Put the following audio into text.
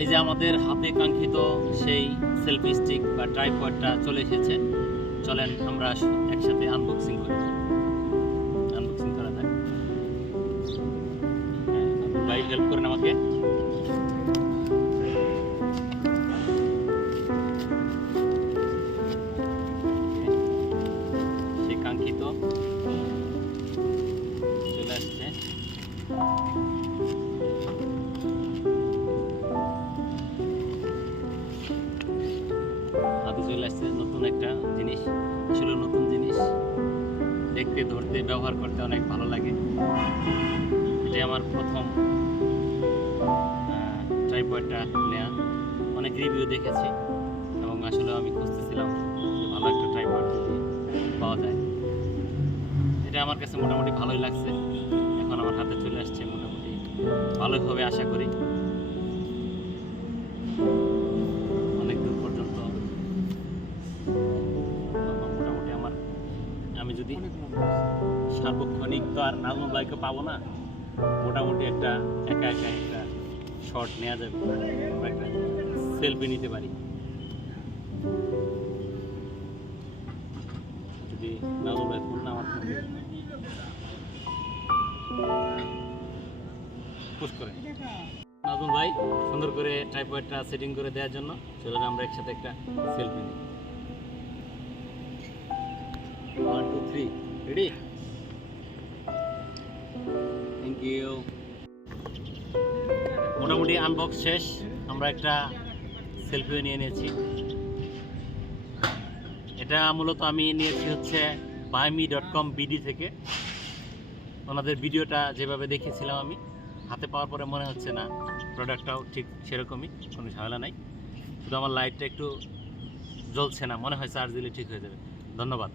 এই যে আমাদের হাতে কাঙ্ক্ষিত সেই সেলফি স্টিক বা ট্রাইপডটা চলে এসেছে। চলেন আমরা একসাথে আনবক্সিং করি। আনবক্সিং করা যাক। ভাই হেল্প করেন আমাকে। সেই কাঙ্ক্ষিত চলে আসছে। হাতে চলে আসছে নতুন একটা জিনিস। আসলে নতুন জিনিস, দেখতে ধরতে ব্যবহার করতে অনেক ভালো লাগে। এটাই আমার প্রথম ট্রাইপডটা নেওয়া। অনেক রিভিউ দেখেছি এবং আসলে আমি খুঁজতেছিলাম যে ভালো একটা ট্রাইপড যদি পাওয়া যায়। এটা আমার কাছে মোটামুটি ভালোই লাগছে। এখন আমার হাতে চলে আসছে, মোটামুটি ভালোই হবে আশা করি। অনেক দূর পর্যন্ত মোটামুটি আমি যদি সার্বক্ষণিক তো আর নাজমুল ভাইকে পাবো না, মোটামুটি একটা একা একটা শট নেওয়া যাবে, আমরা একটা সেলফি নিতে পারি। যদি নাজমুল ভাই ফোন না আমার পুশ করে নাজমুল ভাই সুন্দর করে ট্রাইপডটা সেটিং করে দেওয়ার জন্য। চলুন আমরা একসাথে একটা সেলফি নিই। 1 2 3 রেডি। Thank you. মোটামুটি আনবক্স শেষ, আমরা একটা সেলফিও নিয়ে নিয়েছি। এটা মূলত আমি নিয়েছি হচ্ছে buyme.com BD থেকে। ওনাদের ভিডিওটা যেভাবে দেখেছিলাম আমি, হাতে পাওয়ার পরে মনে হচ্ছে না প্রোডাক্টটাও ঠিক সেরকমই, কোনো ঝামেলা নাই। শুধু আমার লাইটটা একটু জ্বলছে না, মনে হয় চার্জ দিলে ঠিক হয়ে যাবে। ধন্যবাদ।